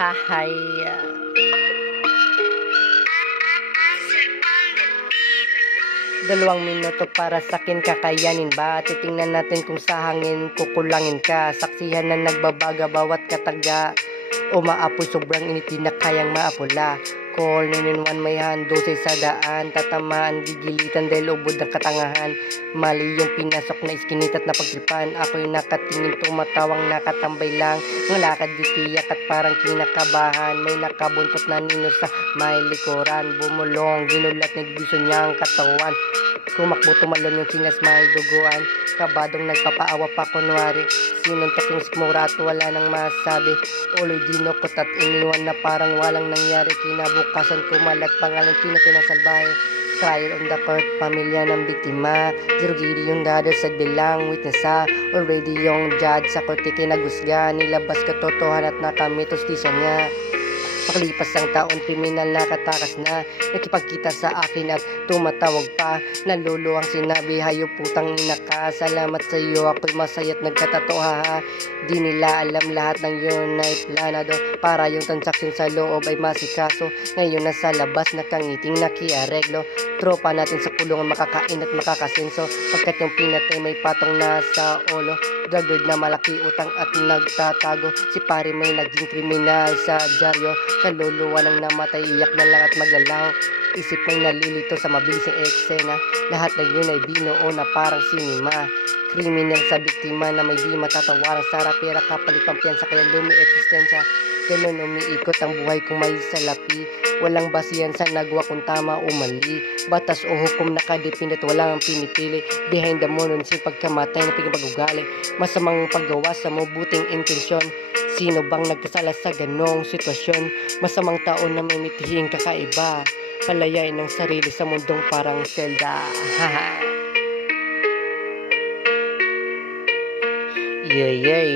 Hahay. Dalawang minuto para sakin, kakayanin ba? Titingnan natin kung sa hangin kukulangin ka. Saksihan na nagbabaga bawat kataga. Umaapoy sobrang init, di na kayang maapula. Call 911, may handusay sa daan. Tatamaan, gigilitan dahil ubod ng katangahan. Mali yung pinasok na iskinit at napagtripan. Ako'y nakatingin, tumatawang, nakatambay lang. Mga lakad di tiyak at parang kinakabahan. May nakabuntot na nino sa may likuran. Bumulong, ginulat na gusto niyang katawan. Kumakbo, tumalon yung singas, may duguan. Kabadong nagpapaawa pa kunwari. Sinuntok yung sikmura at wala nang masabi. Uloy dinukot at iniwan na parang walang nangyari. Kinabukasan kumalat pangalan, pinakinasalbahe. Trial on the court, pamilya ng biktima. Zero-giri yung dadder sa bilang witness ha. Already yung judge sa korte kinagusga. Nilabas katotohan at nakamit hustisya niya. Pakalipas ang taon, kriminal nakatakas na. Nakipagkita sa akin at tumatawag pa. Naluluwang sinabi, hayop putang ina ka. Salamat sa iyo, ako'y masaya at nagkatatoha. Di nila alam lahat ng yun ay planado para yung transaksyon sa loob ay masikaso. Ngayon nasa labas, nakangiting nakiareglo. Tropa natin sa kulungan makakain at makakasenso. Pagkat yung pinatay may patong na sa ulo. Drug na malaki utang at nagtatago. Si pare may naging kriminal sa dyaryo. Kaluluwa ng namatay, iyak na lang at maglalaho. Isip may nalilito sa mabilisang eksena. Lahat ng yun ay binuo na parang sinima. Kriminal sa biktima na may di matatawarang sara, pera kapalit pampiyansa kaya lumi eksistensya. Ganun umiikot ang buhay kung may salapi. Walang basihan sa nagwa kung tama o mali. Batas o hukom nakadepende at walang pinipili. Behind the moon si pagkamatay na pagkagugali. Masamang paggawa sa mabuting intensyon. Sino bang nagkasala sa ganong sitwasyon? Masamang tao na may mitihing kakaiba. Palayain ng sarili sa mundong parang selda. Yeah.